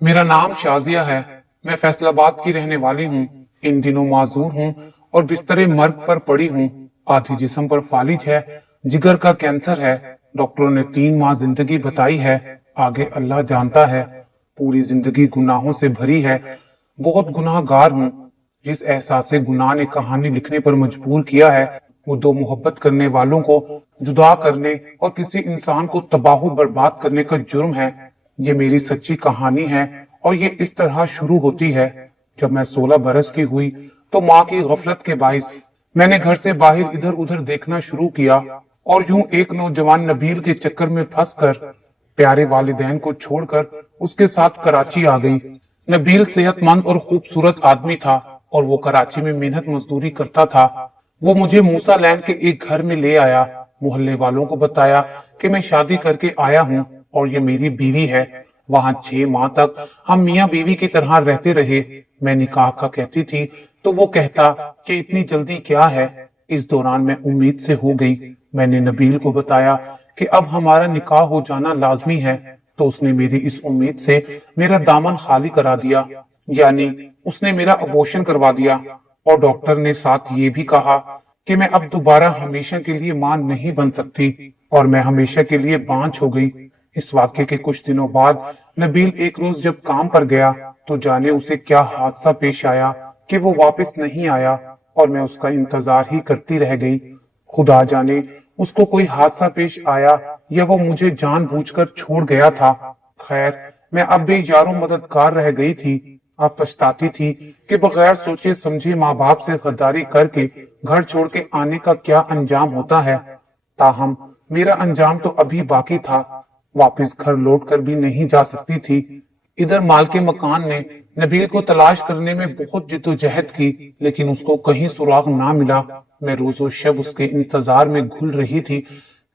मेरा नाम शाजिया है। मैं फैसलाबाद की रहने वाली हूँ। इन दिनों माजूर हूँ और बिस्तरे मर्ग पर पड़ी हूँ। आधी जिस्म पर फालिज है, जिगर का कैंसर है। डॉक्टरों ने 3 माह जिंदगी बताई है, आगे अल्लाह जानता है। पूरी जिंदगी गुनाहों से भरी है, बहुत गुनाहगार हूँ। जिस एहसासे गुनाह ने कहानी लिखने पर मजबूर किया है, वो 2 मोहब्बत करने वालों को जुदा करने और किसी इंसान को तबाह बर्बाद करने का जुर्म है। ये मेरी सच्ची कहानी है और ये इस तरह शुरू होती है। जब मैं 16 बरस की हुई तो माँ की गफलत के बाइस मैंने घर से बाहर इधर उधर देखना शुरू किया और यूं एक नौजवान नबील के चक्कर में फंसकर प्यारे वालिदैन को छोड़कर उसके साथ कराची आ गई। नबील सेहतमंद और खूबसूरत आदमी था और वो कराची में मेहनत मजदूरी करता था। वो मुझे मूसा लैंड के एक घर में ले आया। मोहल्ले वालों को बताया कि मैं शादी करके आया हूँ और ये मेरी बीवी है। वहां 6 माह तक हम मियाँ बीवी की तरह रहते रहे। मैं निकाह का कहती थी तो वो कहता कि इतनी जल्दी क्या है। इस दौरान मैं उम्मीद से हो गई। मैंने नबील को बताया कि अब हमारा निकाह हो जाना लाजमी है, तो उसने मेरी इस उम्मीद से मेरा दामन खाली करा दिया, यानी उसने मेरा अबॉर्शन करवा दिया। और डॉक्टर ने साथ ये भी कहा कि मैं अब दोबारा हमेशा के लिए मां नहीं बन सकती और मैं हमेशा के लिए बांझ हो गई। इस वाक्य के कुछ दिनों बाद नबील एक रोज जब काम पर गया तो जाने उसे क्या हादसा पेश आया कि वो वापस नहीं आया और मैं उसका इंतजार ही करती रह गई। खुदा जाने उसको कोई हादसा पेश आया या वो मुझे जानबूझकर छोड़ गया था। खैर, मैं अब भी यारों मददगार रह गई थी। अब पछताती थी कि बगैर सोचे समझे माँ बाप से गद्दारी करके घर छोड़ के आने का क्या अंजाम होता है। ताहम मेरा अंजाम तो अभी बाकी था। वापस घर लौट कर भी नहीं जा सकती थी। इधर मालके मकान ने नबील को तलाश करने में बहुत जिद्दोजहद की, लेकिन उसको कहीं सुराग ना मिला। मैं रोजो शब उसके इंतजार में घुल रही थी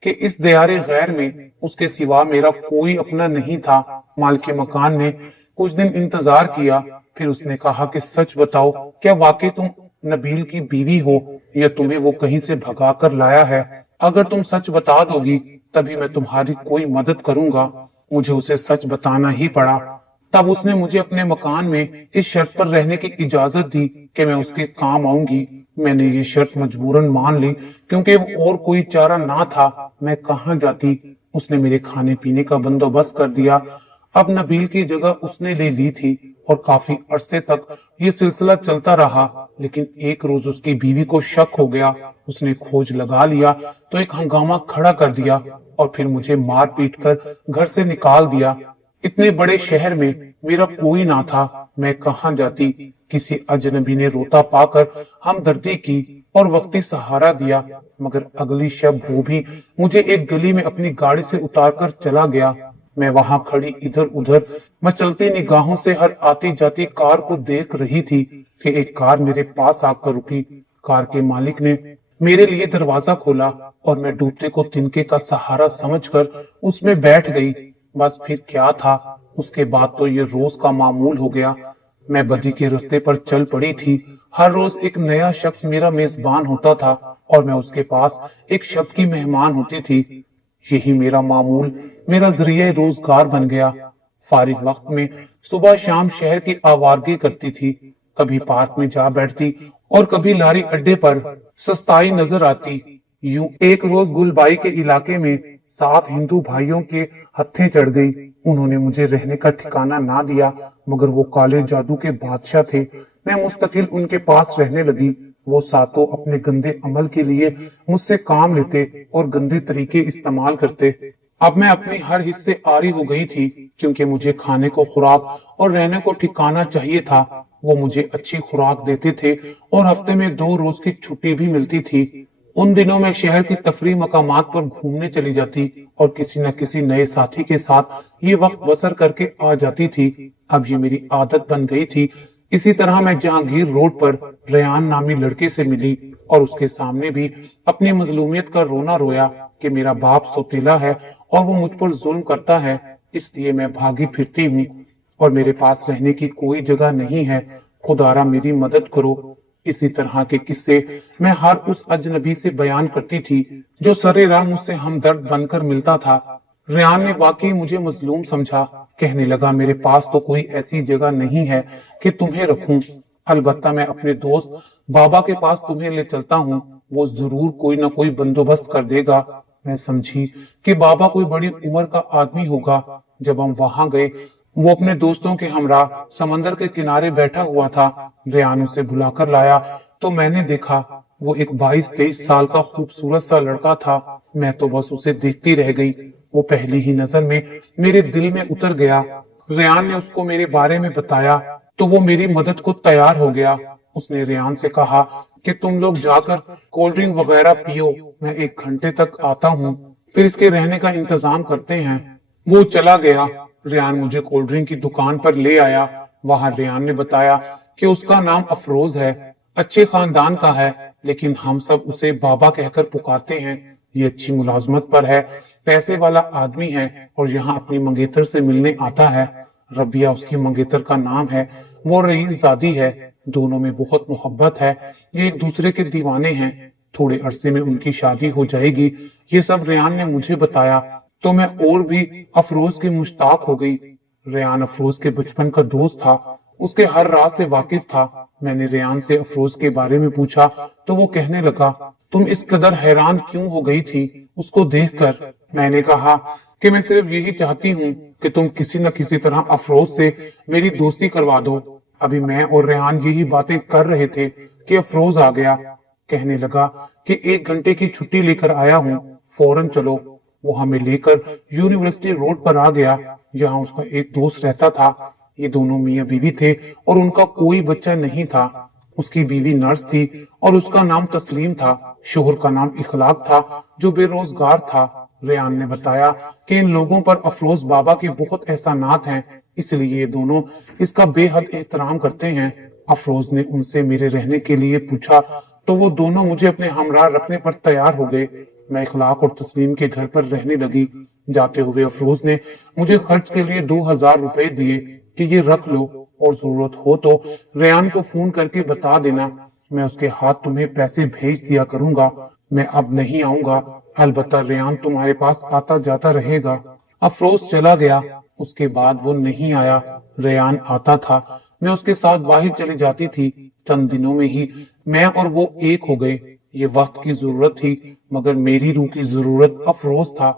कि इस दियारे गैर में उसके सिवा मेरा कोई अपना नहीं था। मालके मकान ने कुछ दिन इंतजार किया, फिर उसने कहा कि सच बताओ, क्या वाकई तुम नबील की बीवी हो या तुम्हें वो कहीं से भगा कर लाया है? अगर तुम सच बता दोगी तभी मैं तुम्हारी कोई मदद करूंगा। मुझे उसे सच बताना ही पड़ा। तब उसने मुझे अपने मकान में इस शर्त पर रहने की इजाजत दी कि मैं उसके काम आऊंगी। मैंने ये शर्त मजबूरन मान ली क्योंकि और कोई चारा ना था। मैं कहाँ जाती। उसने मेरे खाने पीने का बंदोबस्त कर दिया। अब नबील की जगह उसने ले ली थी और काफी अरसे तक ये सिलसिला चलता रहा। लेकिन एक रोज उसकी बीवी को शक हो गया। उसने खोज लगा लिया तो एक हंगामा खड़ा कर दिया और फिर मुझे मार पीट कर घर से निकाल दिया। इतने बड़े शहर में मेरा कोई ना था। मैं कहाँ जाती। किसी अजनबी ने रोता पाकर हमदर्दी की और वक्ती सहारा दिया, मगर अगली शब वो भी मुझे एक गली में अपनी गाड़ी से उतारकर चला गया। मैं वहां खड़ी इधर उधर मचलती निगाहों से हर आती जाती कार को देख रही थी कि एक कार मेरे पास आकर रुकी। कार के मालिक ने मेरे लिए दरवाजा खोला और मैं डूबते को तिनके का सहारा समझकर उसमें बैठ गई। बस फिर क्या था, उसके बाद तो ये रोज का मामूल हो गया। मैं बदी के रास्ते पर चल पड़ी थी। हर रोज एक नया शख्स मेरा मेजबान होता था और मैं उसके पास एक शब की मेहमान होती थी। यही मेरा मामूल, मेरा जरिया रोजगार बन गया। फारिग वक्त में सुबह शाम शहर की आवारगी करती थी। कभी पार्क में जा बैठती और कभी लारी अड्डे पर सस्ताई नजर आती। यूं एक रोज गुलबाई के इलाके में 7 हिंदू भाइयों के हत्थे चढ़ गई। उन्होंने मुझे रहने का ठिकाना ना दिया, मगर वो काले जादू के बादशाह थे। मैं मुस्तकिल उनके पास रहने लगी। वो सातों अपने गंदे अमल के लिए मुझसे काम लेते और गंदे तरीके इस्तेमाल करते। अब मैं अपनी हर हिस्से आरी हो गई थी, क्योंकि मुझे खाने को खुराक और रहने को ठिकाना चाहिए था। वो मुझे अच्छी खुराक देते थे और हफ्ते में 2 रोज की छुट्टी भी मिलती थी। उन दिनों में शहर की तफरी मकामात पर घूमने चली जाती और किसी न किसी नए साथी के साथ ये वक्त बसर करके आ जाती थी। अब ये मेरी आदत बन गई थी। इसी तरह मैं जहांगीर रोड पर रेयान नामी लड़के से मिली और उसके सामने भी अपनी मजलूमियत का रोना रोया कि मेरा बाप सौतेला है और वो मुझ पर जुल्म करता है, इसलिए मैं भागी फिरती हूँ और मेरे पास रहने की कोई जगह नहीं है। खुदारा मेरी मदद करो। इसी तरह के किस्से मैं हर उस अजनबी से बयान करती थी जो सरे राह मुझसे हमदर्द बनकर मिलता था। रेयान ने वाकई मुझे मजलूम समझा। कहने लगा, मेरे पास तो कोई ऐसी जगह नहीं है कि तुम्हें रखूं। अलबत्ता मैं अपने दोस्त बाबा के पास तुम्हें ले चलता हूँ, वो जरूर कोई ना कोई बंदोबस्त कर देगा। मैं समझी कि बाबा कोई बड़ी उम्र का आदमी होगा। जब हम वहां गए, वो अपने दोस्तों के हमरा समंदर के किनारे बैठा हुआ था। रेयान उसे बुलाकर लाया तो मैंने देखा वो एक 22-23 साल का खूबसूरत सा लड़का था। मैं तो बस उसे देखती रह गई। वो पहली ही नजर में मेरे दिल में उतर गया। रेयान ने उसको मेरे बारे में बताया तो वो मेरी मदद को तैयार हो गया। उसने रेयान से कहा कि तुम लोग जाकर कोल्ड ड्रिंक वगैरह पियो, मैं 1 घंटे तक आता हूँ, फिर इसके रहने का इंतजाम करते हैं। वो चला गया। रेयान मुझे कोल्ड ड्रिंक की दुकान पर ले आया। वहां रेयान ने बताया कि उसका नाम अफरोज है, अच्छे खानदान का है, लेकिन हम सब उसे बाबा कहकर पुकारते हैं। ये अच्छी मुलाजमत पर है, पैसे वाला आदमी है और यहाँ अपनी मंगेतर से मिलने आता है। रबिया उसकी मंगेतर का नाम है। वो रईस जादी है। दोनों में बहुत मोहब्बत है। ये एक दूसरे के दीवाने हैं। थोड़े अरसे में उनकी शादी हो जाएगी। ये सब रेयान ने मुझे बताया तो मैं और भी अफरोज की मुश्ताक हो गई। रेयान अफरोज के बचपन का दोस्त था, उसके हर राज से वाकिफ था। मैंने रेयान से अफरोज के बारे में पूछा तो वो कहने लगा, तुम इस कदर हैरान क्यों हो गई थी उसको देखकर? मैंने कहा कि मैं सिर्फ यही चाहती हूँ कि तुम किसी न किसी तरह अफरोज से मेरी दोस्ती करवा दो। अभी मैं और रेहान यही बातें कर रहे थे कि अफरोज आ गया। कहने लगा कि 1 घंटे की छुट्टी लेकर आया हूँ, फौरन चलो। वो हमें लेकर यूनिवर्सिटी रोड पर आ गया, जहाँ उसका एक दोस्त रहता था। ये दोनों मियाँ बीवी थे और उनका कोई बच्चा नहीं था। उसकी बीवी नर्स थी और उसका नाम तस्लीम था। शोहर का नाम इखलाक था, जो बेरोजगार था। रेयान ने बताया कि इन लोगों पर अफरोज बाबा के बहुत एहसानात हैं, इसलिए ये दोनों इसका बेहद एहतराम करते हैं। अफरोज ने उनसे मेरे रहने के लिए पूछा तो वो दोनों मुझे अपने हमराह रखने पर तैयार हो गए। मैं इखलाक और तस्लीम के घर पर रहने लगी। जाते हुए अफरोज ने मुझे खर्च के लिए 2000 रुपए दिए कि ये रख लो और जरूरत हो तो रेयान को फोन करके बता देना, मैं उसके हाथ तुम्हें पैसे भेज दिया करूंगा। मैं अब नहीं आऊंगा, अलबत्ता रेयान तुम्हारे पास आता जाता रहेगा। अफरोज चला गया। उसके बाद वो नहीं आया। रेयान आता था, मैं उसके साथ बाहर चली जाती थी। चंद दिनों में ही मैं और वो एक हो गए। ये वक्त की जरूरत थी, मगर मेरी रूह की जरूरत अफरोज था।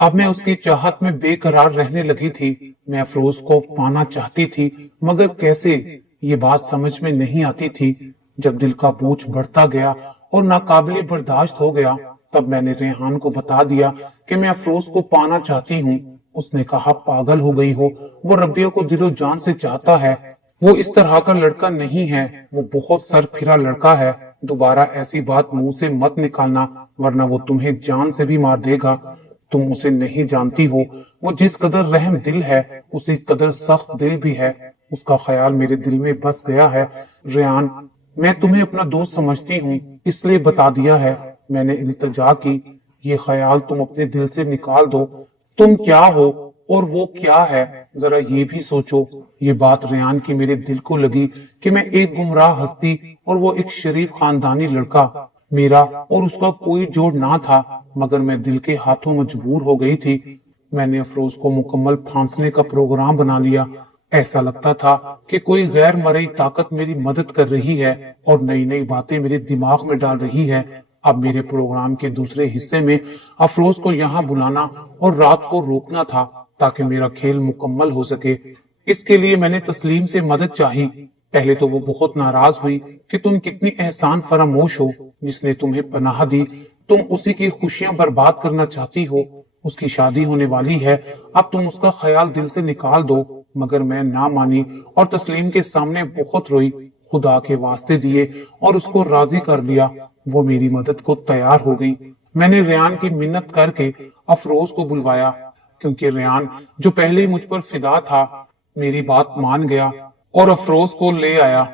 अब मैं उसकी चाहत में बेकरार रहने लगी थी। मैं अफरोज को पाना चाहती थी, मगर कैसे, ये बात समझ में नहीं आती थी। जब दिल का बोझ बढ़ता गया और नाकाबिले बर्दाश्त हो गया, तब मैंने रेहान को बता दिया कि मैं अफरोज को पाना चाहती हूँ। उसने कहा, पागल हो गई हो, वो रबिया को दिलो जान से चाहता है। वो इस तरह का लड़का नहीं है, वो बहुत सरफिरा लड़का है। दोबारा ऐसी बात मुंह से मत निकालना, वरना वो तुम्हें जान से भी मार देगा। तुम उसे नहीं जानती हो, वो जिस कदर रहम दिल है उसी कदर सख्त दिल भी है। उसका ख्याल मेरे दिल में बस गया है। रेयान, मैं तुम्हें अपना दोस्त समझती हूँ, इसलिए बता दिया है। मैंने इल्तिजा की, ये ख्याल तुम अपने दिल से निकाल दो। तुम क्या हो और वो क्या है, जरा ये भी सोचो। ये बात रेयान की मेरे दिल को लगी कि मैं एक गुमराह हस्ती और वो एक शरीफ खानदानी लड़का। मेरा और उसका कोई जोड़ ना था, मगर मैं दिल के हाथों मजबूर हो गई थी। मैंने अफरोज को मुकम्मल फांसने का प्रोग्राम बना लिया। ऐसा लगता था कि कोई गैर मरई ताकत मेरी मदद कर रही है और नई नई बातें मेरे दिमाग में डाल रही है। अब मेरे प्रोग्राम के दूसरे हिस्से में अफरोज को यहाँ बुलाना और रात को रोकना था, ताकि मेरा खेल मुकम्मल हो सके। इसके लिए मैंने तस्लीम से मदद चाही। पहले तो वो बहुत नाराज हुई कि तुम कितनी एहसान फरामोश हो, जिसने तुम्हें पनाह दी, तुम उसी की खुशियां बर्बाद करना चाहती हो। उसकी शादी होने वाली है, अब तुम उसका ख्याल दिल से निकाल दो। मगर मैं ना मानी और तस्लीम के सामने बहुत रोई, खुदा के वास्ते दिए और उसको राजी कर दिया। वो मेरी मदद को तैयार हो गई। मैंने रेयान की मिन्नत करके अफरोज को बुलवाया, क्योंकि रेयान जो पहले ही मुझ पर फिदा था, मेरी बात मान गया और अफरोज को ले आया।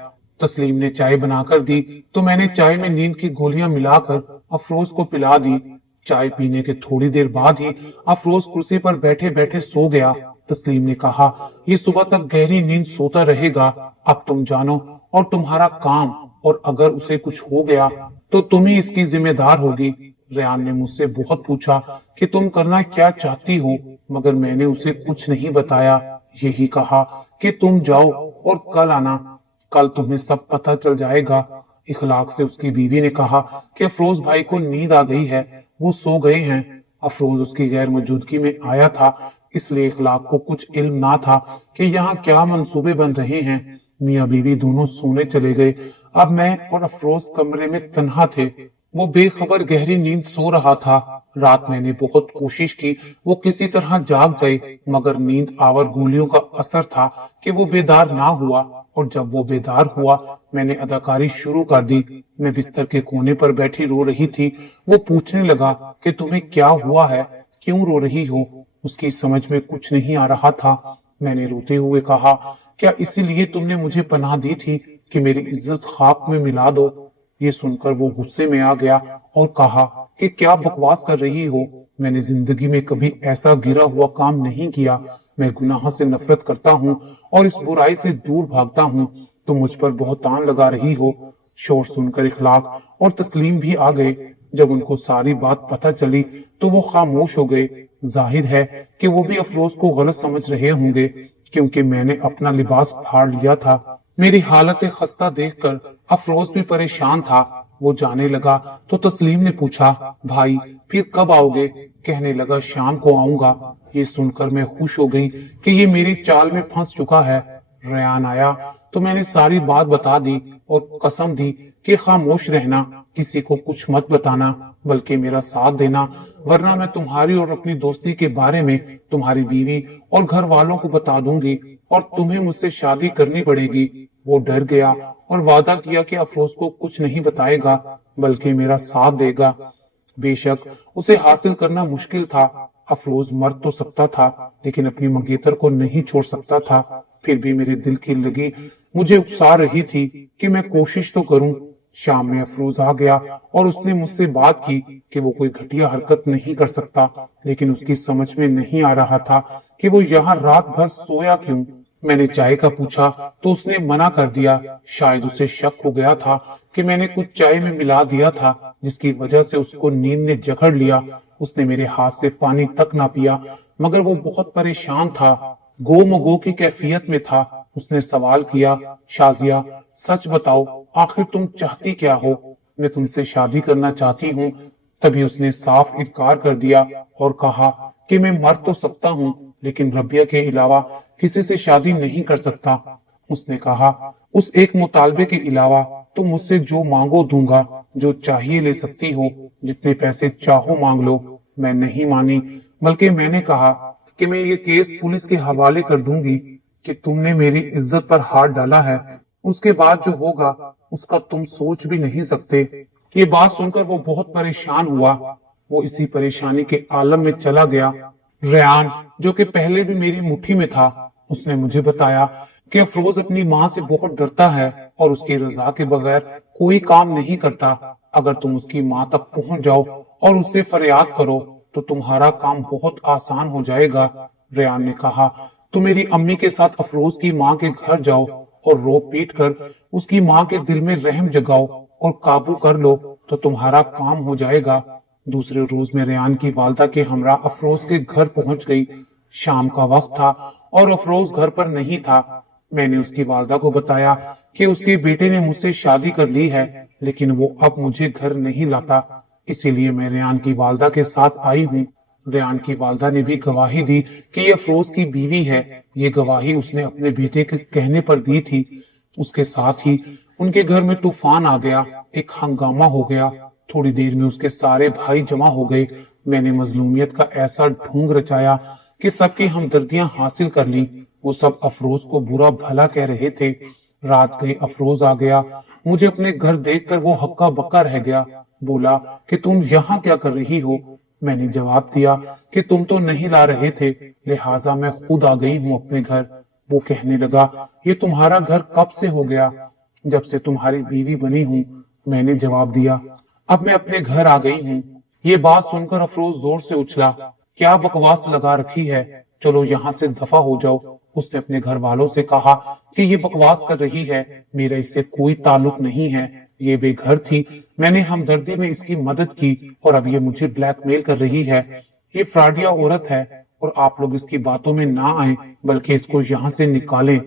तस्लीम ने चाय बनाकर दी तो मैंने चाय में नींद की गोलियां मिलाकर अफरोज को पिला दी। चाय पीने के थोड़ी देर बाद ही अफरोज कुर्सी पर बैठे बैठे सो गया। तस्लीम ने कहा, ये सुबह तक गहरी नींद सोता रहेगा, अब तुम जानो और तुम्हारा काम, और अगर उसे कुछ हो गया तो तुम ही इसकी जिम्मेदार होगी। रेयान ने मुझसे बहुत पूछा कि तुम करना क्या चाहती हो, मगर मैंने उसे कुछ नहीं बताया। यही कहा कि तुम जाओ और कल आना, कल तुम्हें सब पता चल जाएगा। इखलाक से उसकी बीवी ने कहा कि अफरोज भाई को नींद आ गई है, वो सो गए हैं। अफरोज उसकी गैर मौजूदगी में आया था, इसलिए इखलाक को कुछ इल्म ना था कि यहाँ क्या मंसूबे बन रहे हैं। मियाँ बीवी दोनों सोने चले गए। अब मैं और अफरोज कमरे में तन्हा थे। वो बेखबर गहरी नींद सो रहा था। रात मैंने बहुत कोशिश की वो किसी तरह जाग जाए, मगर नींद आवर गोलियों का असर था कि वो बेदार ना हुआ। और जब वो बेदार हुआ, मैंने अदाकारी शुरू कर दी। मैं बिस्तर के कोने पर बैठी रो रही थी। वो पूछने लगा कि तुम्हें क्या हुआ है, क्यों रो रही हो? उसकी समझ में कुछ नहीं आ रहा था। मैंने रोते हुए कहा, क्या इसीलिए तुमने मुझे पनाह दी थी कि मेरी इज्जत खाक में मिला दो? ये सुनकर वो गुस्से में आ गया और कहा कि क्या बकवास कर रही हो? मैंने जिंदगी में कभी ऐसा गिरा हुआ काम नहीं किया। मैं गुनाह से नफरत करता हूँ और इस बुराई से दूर भागता हूँ। तुम मुझ पर बहुतान लगा रही हो। शोर सुनकर इखलाक और तस्लीम भी आ गए। जब उनको सारी बात पता चली तो वो खामोश हो गए। जाहिर है कि वो भी अफरोज को गलत समझ रहे होंगे, क्योंकि मैंने अपना लिबास फाड़ लिया था। मेरी हालत खस्ता देखकर अफरोज भी परेशान था। वो जाने लगा तो तस्लीम ने पूछा, भाई फिर कब आओगे? कहने लगा, शाम को आऊंगा। ये सुनकर मैं खुश हो गई कि ये मेरी चाल में फंस चुका है। रेयान आया तो मैंने सारी बात बता दी और कसम दी कि खामोश रहना, किसी को कुछ मत बताना, बल्कि मेरा साथ देना, वरना मैं तुम्हारी और अपनी दोस्ती के बारे में तुम्हारी बीवी और घर वालों को बता दूंगी और तुम्हें मुझसे शादी करनी पड़ेगी। वो डर गया और वादा किया कि अफरोज को कुछ नहीं बताएगा, बल्कि मेरा साथ देगा। बेशक उसे हासिल करना मुश्किल था। अफरोज मर तो सकता था, लेकिन अपनी मंगेतर को नहीं छोड़ सकता था। फिर भी मेरे दिल की लगी मुझे उकसा रही थी कि मैं कोशिश तो करूं। शाम में अफरोज आ गया और उसने मुझसे बात की कि वो कोई घटिया हरकत नहीं कर सकता, लेकिन उसकी समझ में नहीं आ रहा था कि वो यहाँ रात भर सोया क्यों। मैंने चाय का पूछा तो उसने मना कर दिया। शायद उसे शक हो गया था कि मैंने कुछ चाय में मिला दिया था, जिसकी वजह से उसको नींद ने जकड़ लिया। उसने मेरे हाथ से पानी तक ना पिया, मगर वो बहुत परेशान था, गोमगो की कैफियत में था। उसने सवाल किया, शाजिया सच बताओ, आखिर तुम चाहती क्या हो? मैं तुमसे शादी करना चाहती हूँ। तभी उसने साफ इनकार कर दिया और कहा कि मैं मर तो सकता हूँ, लेकिन रबिया के अलावा किसी से शादी नहीं कर सकता। उसने कहा, उस एक मुतालबे के अलावा तुम मुझसे जो मांगो दूंगा, जो चाहिए ले सकती हो, जितने पैसे चाहो मांग लो। मैं नहीं मानी, बल्कि मैंने कहा कि मैं ये केस पुलिस के हवाले कर दूंगी कि तुमने मेरी इज्जत पर हाथ डाला है। उसके बाद जो होगा उसका तुम सोच भी नहीं सकते। ये बात सुनकर वो बहुत परेशान हुआ। वो इसी परेशानी के आलम में चला गया। रेयान, जो कि पहले भी मेरी मुट्ठी में था, उसने मुझे बताया कि अफरोज अपनी माँ से बहुत डरता है और उसकी रजा के बगैर कोई काम नहीं करता। अगर तुम उसकी माँ तक पहुंच जाओ और उससे फरियाद करो तो तुम्हारा काम बहुत आसान हो जाएगा। रेयान ने कहा, तुम मेरी अम्मी के साथ अफरोज की माँ के घर जाओ और रो पीट कर उसकी माँ के दिल में रहम जगाओ और काबू कर लो तो तुम्हारा काम हो जाएगा। दूसरे रोज में रेयान की वालदा के हमरा अफरोज के घर पहुंच गई। शाम का वक्त था और अफरोज घर पर नहीं था। मैंने उसकी वालदा को बताया कि उसके बेटे ने मुझसे शादी कर ली है, लेकिन वो अब मुझे घर नहीं लाता, इसीलिए मैं रेयान की वालदा के साथ आई हूँ। रेयान की वालदा ने भी गवाही दी कि ये अफरोज की बीवी है। ये गवाही उसने अपने बेटे के कहने पर दी थी। उसके साथ ही उनके घर में तूफान आ गया, एक हंगामा हो गया। थोड़ी देर में उसके सारे भाई जमा हो गए। मैंने मजलूमियत का ऐसा ढोंग रचाया कि सबकी हमदर्दियां हासिल कर ली। वो सब अफरोज को बुरा भला कह रहे थे। रात गई अफरोज आ गया। मुझे अपने घर देखकर वो हक्का बक्का रह गया। बोला कि तुम यहाँ क्या कर रही हो? मैंने जवाब दिया कि तुम तो नहीं ला रहे थे, लिहाजा मैं खुद आ गई हूँ अपने घर। वो कहने लगा, ये तुम्हारा घर कब से हो गया? जब से तुम्हारी बीवी बनी हूँ, मैंने जवाब दिया। अब मैं अपने घर आ गई हूँ। ये बात सुनकर अफरोज जोर से उछला, क्या बकवास लगा रखी है, चलो यहाँ से दफा हो जाओ। उसने अपने घर वालों से कहा कि ये बकवास कर रही है, मेरा इससे कोई ताल्लुक नहीं है, ये बेघर थी, मैंने हमदर्दी में इसकी मदद की और अब ये मुझे ब्लैकमेल कर रही है। ये फ्रॉडिया औरत है, और आप लोग इसकी बातों में ना आए बल्कि इसको यहाँ से निकालें।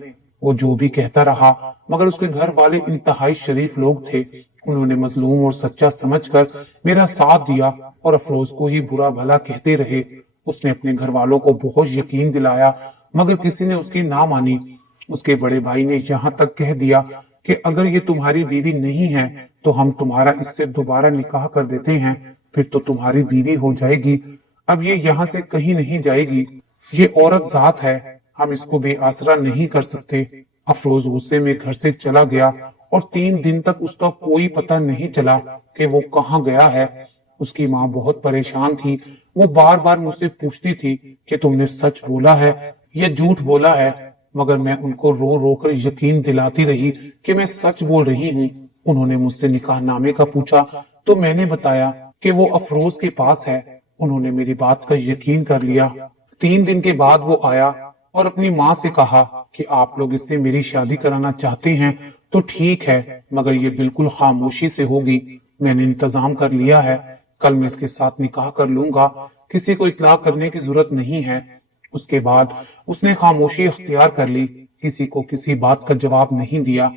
वो जो भी कहता रहा, मगर उसके घर वाले इंतहाई शरीफ लोग थे। उन्होंने मजलूम और सच्चा समझकर मेरा साथ दिया और अफरोज को ही बुरा भला कहते रहे। उसने अपने घर वालों को बहुत यकीन दिलाया, मगर किसी ने उसकी ना मानी। उसके बड़े भाई ने यहाँ तक कह दिया कि अगर ये तुम्हारी बीवी नहीं है तो हम तुम्हारा इससे दोबारा निकाह कर देते हैं, फिर तो तुम्हारी बीवी हो जाएगी। अब ये यहाँ से कहीं नहीं जाएगी, ये औरत जात है, हम इसको बेआसरा नहीं कर सकते। अफरोज गुस्से में घर से चला गया और 3 दिन तक उसका कोई पता नहीं चला कि वो कहाँ गया है। उसकी माँ बहुत परेशान थी। वो बार बार मुझसे पूछती थी कि तुमने सच बोला है या झूठ बोला है, मगर मैं उनको रो रो कर यकीन दिलाती रही कि मैं सच बोल रही हूँ। उन्होंने मुझसे निकाहनामे का पूछा तो मैंने बताया कि वो अफरोज के पास है। उन्होंने मेरी बात का यकीन कर लिया। 3 दिन के बाद वो आया और अपनी माँ से कहा कि आप लोग इससे मेरी शादी कराना चाहते हैं तो ठीक है, मगर ये बिल्कुल खामोशी से होगी। मैंने इंतजाम कर लिया है, कल मैं इसके साथ निकाह कर लूंगा, किसी को इत्तला करने की जरूरत नहीं है। उसके बाद उसने खामोशी अख्तियार कर ली, किसी को किसी बात का जवाब नहीं दिया।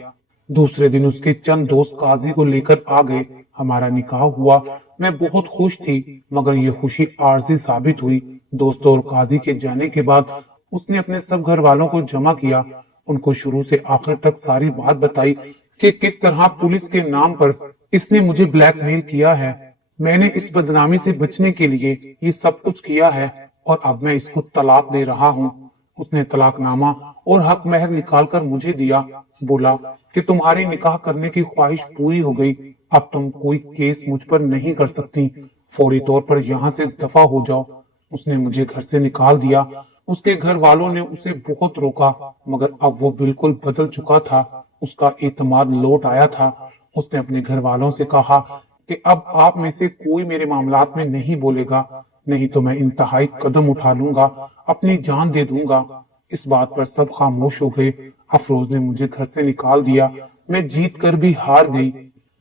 दूसरे दिन उसके चंद दोस्त काजी को लेकर आ गए। हमारा निकाह हुआ। मैं बहुत खुश थी, मगर ये खुशी आर्जी साबित हुई। दोस्तों और काजी के जाने के बाद उसने अपने सब घर वालों को जमा किया। उनको शुरू से आखिर तक सारी बात बताई कि किस तरह पुलिस के नाम पर इसने मुझे ब्लैकमेल किया है। मैंने इस बदनामी से बचने के लिए ये सब कुछ किया है और अब मैं इसको तलाक दे रहा हूँ। उसने तलाकनामा और हक महर निकाल कर मुझे दिया। बोला कि तुम्हारी निकाह करने की ख्वाहिश पूरी हो गई, अब तुम कोई केस मुझ पर नहीं कर सकती, फौरी तौर पर यहाँ से दफा हो जाओ। उसने मुझे घर से निकाल दिया। उसके घर वालों ने उसे बहुत रोका, मगर अब वो बिल्कुल बदल चुका था। उसका एतमाद लौट आया था। उसने अपने घर वालों से कहा कि अब आप में से कोई मेरे मामलात में नहीं बोलेगा, नहीं तो मैं इंतहाई कदम उठा लूंगा, अपनी जान दे दूंगा। इस बात पर सब खामोश हो गए। अफरोज ने मुझे घर से निकाल दिया। मैं जीत कर भी हार गई।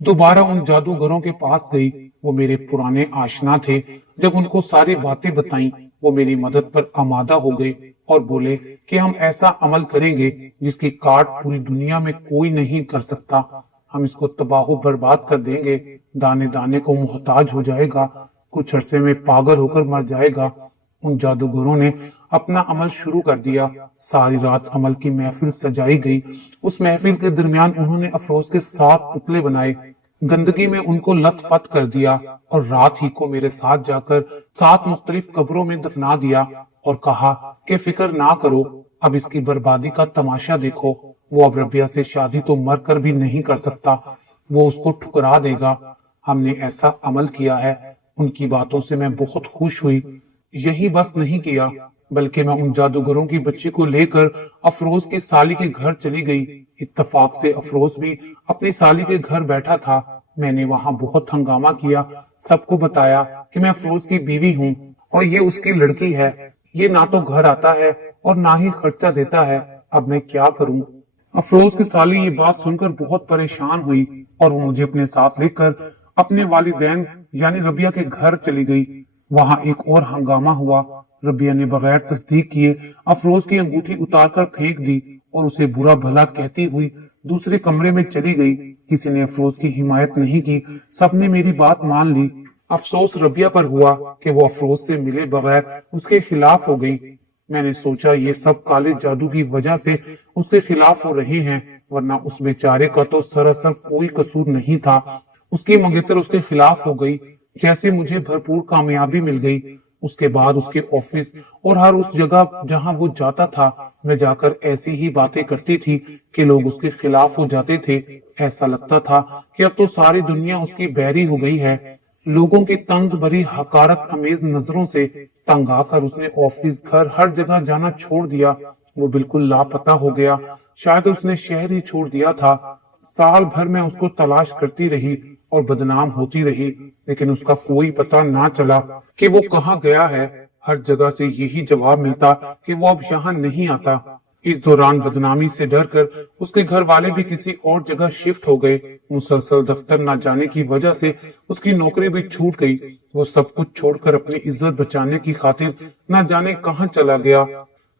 दोबारा उन जादूगरों के पास गई। वो मेरे पुराने आशना थे। जब उनको सारी बातें बताई, वो मेरी मदद पर आमादा हो गए और बोले कि हम ऐसा अमल करेंगे जिसकी काट पूरी दुनिया में कोई नहीं कर सकता। हम इसको तबाह बर्बाद कर देंगे, दाने दाने को मोहताज हो जाएगा, कुछ अरसे में पागल होकर मर जाएगा। उन जादूगरों ने अपना अमल शुरू कर दिया। सारी रात अमल की महफिल सजाई गई। उस महफिल के दरमियान उन्होंने अफरोज के 7 पुतले बनाए, गंदगी में उनको लथपथ कर दिया और रात ही को मेरे साथ जाकर 7 मुख्तलिफ कब्रों में दफना दिया और कहा कि फिक्र ना करो, अब इसकी बर्बादी का तमाशा देखो। वो अब रबिया से शादी तो मर कर भी नहीं कर सकता, वो उसको ठुकरा देगा। हमने ऐसा अमल किया है। उनकी बातों से मैं बहुत खुश हुई। यही बस नहीं किया, बल्कि मैं उन जादूगरों की बच्ची को लेकर अफरोज की साली के घर चली गई। इत्तफाक से अफरोज भी अपनी साली के घर बैठा था। मैंने वहां बहुत हंगामा किया, सबको बताया कि मैं अफरोज की बीवी हूँ और ये उसकी लड़की है। ये ना तो घर आता है और ना ही खर्चा देता है, अब मैं क्या करूं। अफरोज की साली ये बात सुनकर बहुत परेशान हुई और वो मुझे अपने साथ लेकर अपने वालिदैन यानी रबिया के घर चली गई। वहां एक और हंगामा हुआ। रबिया ने बगैर तस्दीक किए अफरोज की अंगूठी उतारकर फेंक दी और उसे बुरा भला कहती हुई दूसरे कमरे में चली गई। किसी ने अफरोज की हिमायत नहीं की, सबने मेरी बात मान ली। अफसोस रबिया पर हुआ कि वो अफरोज से मिले बगैर उसके खिलाफ हो गई। मैंने सोचा ये सब काले जादू की वजह से उसके खिलाफ हो रहे हैं, वरना उस बेचारे का तो सरासर कोई कसूर नहीं था। उसकी मंगेतर उसके खिलाफ हो गई। जैसे मुझे भरपूर कामयाबी मिल गई, उसके बाद उसके ऑफिस और हर उस जगह जहां वो जाता था, मैं जाकर ऐसी ही बातें करती थी कि लोग उसके खिलाफ हो जाते थे। ऐसा लगता था कि अब तो सारी दुनिया उसकी बैरी हो गई है। लोगों की तंज भरी हकारत अमेज नजरों से तंग आकर उसने ऑफिस, घर, हर जगह जाना छोड़ दिया। वो बिल्कुल लापता हो गया। शायद उसने शहर ही छोड़ दिया था। साल भर मैं उसको तलाश करती रही और बदनाम होती रही, लेकिन उसका कोई पता ना चला कि वो कहाँ गया है। हर जगह से यही जवाब मिलता कि वो अब यहाँ नहीं आता। इस दौरान बदनामी से डरकर उसके घर वाले भी किसी और जगह शिफ्ट हो गए। मुसलसल दफ्तर न जाने की वजह से उसकी नौकरी भी छूट गई। वो सब कुछ छोड़कर अपनी इज्जत बचाने की खातिर न जाने कहां चला गया।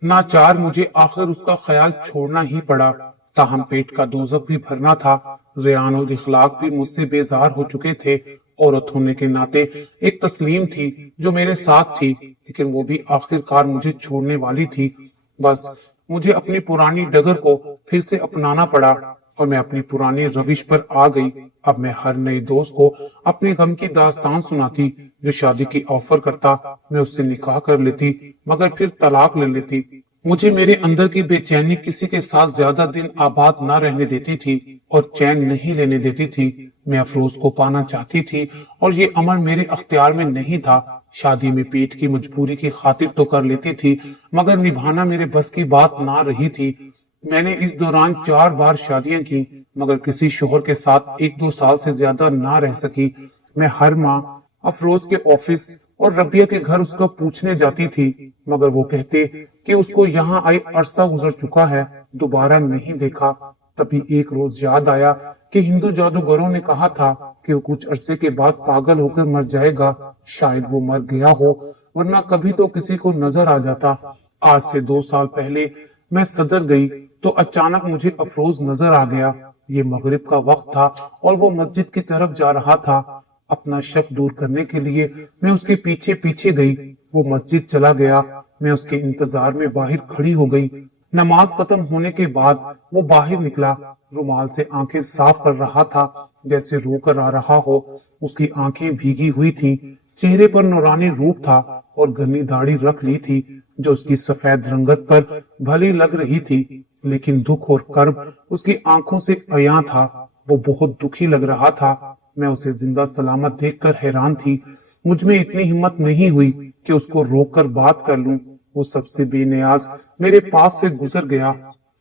नाचार मुझे आखिर उसका ख्याल छोड़ना ही पड़ा। ताहम पेट का दोजख भी भरना था। रेयान और इखलाक भी मुझसे बेजार हो चुके थे। औरत होने के नाते एक तस्लीम थी जो मेरे साथ थी, लेकिन वो भी आखिरकार मुझे छोड़ने वाली थी। बस मुझे अपनी पुरानी डगर को फिर से अपनाना पड़ा और मैं अपनी पुरानी रविश पर आ गई। अब मैं हर नए दोस्त को अपने गम की दास्तान सुनाती। जो शादी की ऑफर करता मैं उससे निकाह कर लेती, मगर फिर तलाक ले लेती। मुझे मेरे अंदर की बेचैनी किसी के साथ ज्यादा दिन आबाद न रहने देती थी और चैन नहीं लेने देती थी। मैं अफरोज को पाना चाहती थी और ये अमर मेरे अख्तियार में नहीं था। शादी में पेट की मजबूरी की खातिर तो कर लेती थी, मगर निभाना मेरे बस की बात ना रही थी। मैंने इस दौरान 4 बार शादियां की, मगर किसी शोहर के साथ 1-2 साल से ज्यादा ना रह सकी। मैं हर माह अफरोज के ऑफिस और रबिया के घर उसका पूछने जाती थी, मगर वो कहते कि उसको यहाँ आए अरसा गुजर चुका है, दोबारा नहीं देखा। तभी एक रोज याद आया कि हिंदू जादूगरों ने कहा था कि वो कुछ अरसे के बाद पागल होकर मर जाएगा। शायद वो मर गया हो, वरना कभी तो किसी को नजर आ जाता। आज से 2 साल पहले मैं सदर गई तो अचानक मुझे अफरोज नजर आ गया। ये मगरिब का वक्त था और वो मस्जिद की तरफ जा रहा था। अपना शक दूर करने के लिए मैं उसके पीछे पीछे गई। वो मस्जिद चला गया। मैं उसके इंतजार में बाहर खड़ी हो गई। नमाज खत्म होने के बाद वो बाहर निकला। रुमाल से आंखें साफ कर रहा था, जैसे रो कर आ रहा हो। उसकी आंखें भीगी हुई थी, चेहरे पर नूरानी रूप था और घनी दाढ़ी रख ली थी जो उसकी सफेद रंगत पर भली लग रही थी, लेकिन दुख और कर्ब उसकी आंखों से अया था। वो बहुत दुखी लग रहा था। मैं उसे जिंदा सलामत देखकर हैरान थी। मुझ में इतनी हिम्मत नहीं हुई कि उसको रोककर बात कर लूं। वो सबसे बेनियाज मेरे पास से गुजर गया।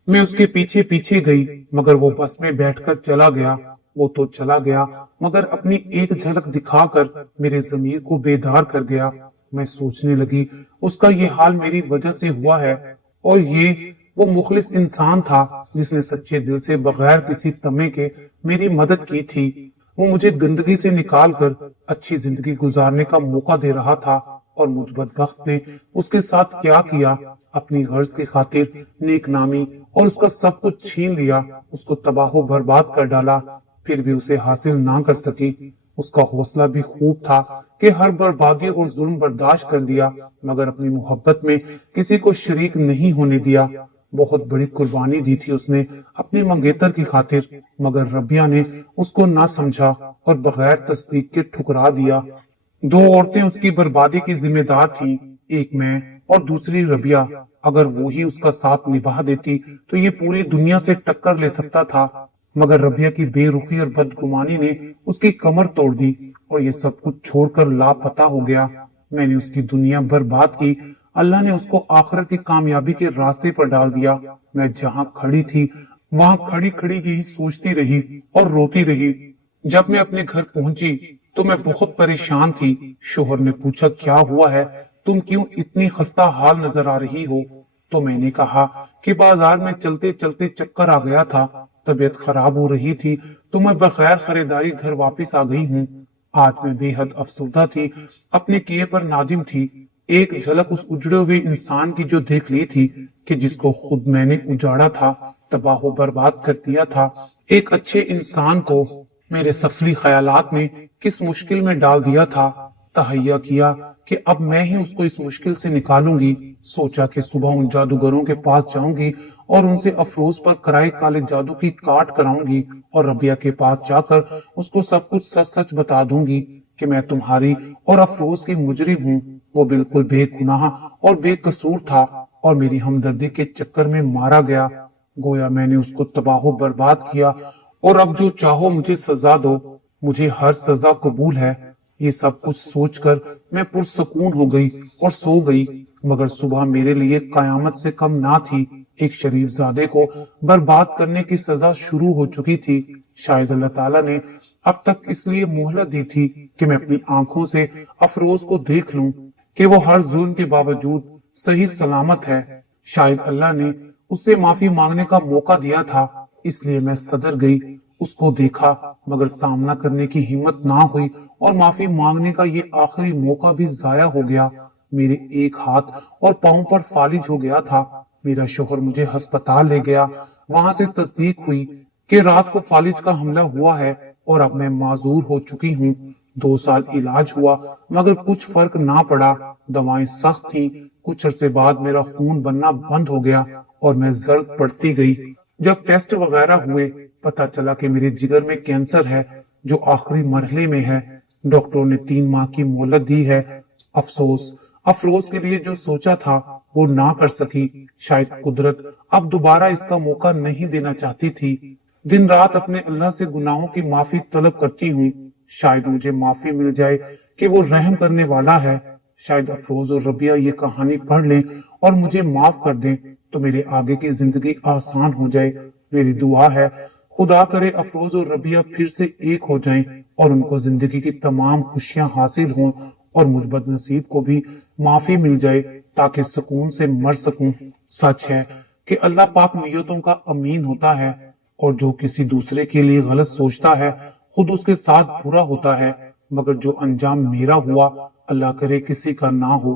मैं उसके पीछे पीछे गई, मगर वो बस में बैठकर चला गया। वो तो चला गया, मगर अपनी एक झलक दिखाकर मेरे ज़मीर को बेदार कर गया। मैं सोचने लगी, उसका ये हाल मेरी वजह से हुआ है, और ये वो मुखलिस इंसान था जिसने सच्चे दिल से बगैर किसी तमे के मेरी मदद की थी। वो मुझे गंदगी से निकालकर अच्छी जिंदगी गुजारने का मौका दे रहा था, और मुझ बदबख्त ने उसके साथ क्या किया। अपनी गर्ज की खातिर नेक नामी और उसका सब कुछ छीन लिया, उसको तबाह बर्बाद कर डाला। फिर भी उसे हासिल ना कर सकी। उसका हौसला भी खूब था कि हर बर्बादी और जुल्म बर्दाश्त कर दिया, मगर अपनी मोहब्बत में किसी को शरीक नहीं होने दिया। बहुत बड़ी कुर्बानी दी थी उसने अपनी मंगेतर की खातिर, मगर रबिया ने उसको ना समझा और बगैर तस्दीक के ठुकरा दिया। 2 औरतें उसकी बर्बादी की जिम्मेदार थीं, एक मैं और दूसरी रबिया। अगर वो ही उसका साथ निभा देती तो ये पूरी दुनिया से टक्कर ले सकता था, मगर रबिया की बेरुखी और बदगुमानी ने उसकी कमर तोड़ दी और ये सब कुछ छोड़कर लापता हो गया। मैंने उसकी दुनिया बर्बाद की। अल्लाह ने उसको आखिरत की कामयाबी के रास्ते पर डाल दिया। मैं जहाँ खड़ी थी वहाँ खड़ी खड़ी यही सोचती रही और रोती रही। जब मैं अपने घर पहुंची तो मैं बहुत परेशान थी। शोहर ने पूछा, क्या हुआ है, तुम क्यों इतनी खस्ता हाल नजर आ रही हो? तो मैंने कहा कि बाजार में चलते चलते चक्कर आ गया था, तबीयत खराब हो रही थी, तो मैं बगैर खरीदारी घर वापस आ गई हूँ। आज मैं बेहद अफसुर्दा थी, अपने किए पर नादिम थी। एक झलक उस उजड़े हुए इंसान की जो देख ली थी कि जिसको खुद मैंने उजाड़ा था, तबाह बर्बाद कर दिया था। एक अच्छे इंसान को मेरे सफली ख्यालात ने किस मुश्किल में डाल दिया था। तहैया किया कि अब मैं ही उसको इस मुश्किल से निकालूंगी। सोचा कि सुबह उन जादूगरों के पास जाऊंगी और उनसे अफरोज पर कराए काले जादू की काट कराऊंगी और रबिया के पास जाकर उसको सब कुछ सच सच बता दूंगी कि मैं तुम्हारी और अफरोज की मुजरिम हूँ। वो बिल्कुल बेगुनाह और बेकसूर था और मेरी हमदर्दी के चक्कर में मारा गया। गोया मैंने उसको तबाह बर्बाद किया और अब जो चाहो मुझे सजा दो, मुझे हर सजा कबूल है। ये सब कुछ सोचकर मैं पुरसकून हो गई और सो गई, मगर सुबह मेरे लिए कयामत से कम ना थी। एक शरीफजादे को बर्बाद करने की सजा शुरू हो चुकी थी। शायद अल्लाह ताला ने अब तक इसलिए मोहलत दी थी कि मैं अपनी आंखों से अफरोज को देख लूं कि वो हर जुल्म के बावजूद सही सलामत है। शायद अल्लाह ने उससे माफी मांगने का मौका दिया था, इसलिए मैं सदर गई। उसको देखा मगर सामना करने की हिम्मत ना हुई और माफी मांगने का ये आखिरी मौका भी जाया हो गया। मेरे एक हाथ और पांव पर फालिज हो गया था। मेरा शोहर मुझे अस्पताल ले गया। वहां से तस्दीक हुई कि रात को फालिज का हमला हुआ है और अब मैं माजूर हो चुकी हूँ। 2 साल इलाज हुआ मगर कुछ फर्क ना पड़ा। दवाएं सख्त थी। कुछ अरसे बाद मेरा खून बनना बंद हो गया और मैं जर्द पड़ती गई। जब टेस्ट वगैरह हुए पता चला कि मेरे जिगर में कैंसर है जो आखिरी मरहले में है। डॉक्टरों ने 3 माह की मोहलत दी है। अफसोस अफरोज के लिए जो सोचा था वो ना कर सकी। शायद कुदरत अब दोबारा इसका मौका नहीं देना चाहती थी। दिन रात अपने अल्लाह से गुनाहों की माफी तलब करती हूँ। शायद मुझे माफी मिल जाए कि वो रहम करने वाला है। शायद अफरोज और रबिया ये कहानी पढ़ लें और मुझे माफ कर दें तो मेरे आगे की जिंदगी आसान हो जाए। मेरी दुआ है खुदा करे अफरोज और रबिया फिर से एक हो जाएं और उनको जिंदगी की तमाम खुशियां हासिल हों और मुझ बदनसीब को भी माफी मिल जाए ताकि सुकून से मर सकूं। सच है कि अल्लाह पाक नियतों का अमीन होता है और जो किसी दूसरे के लिए गलत सोचता है खुद उसके साथ बुरा होता है, मगर जो अंजाम मेरा हुआ अल्लाह करे किसी का ना हो।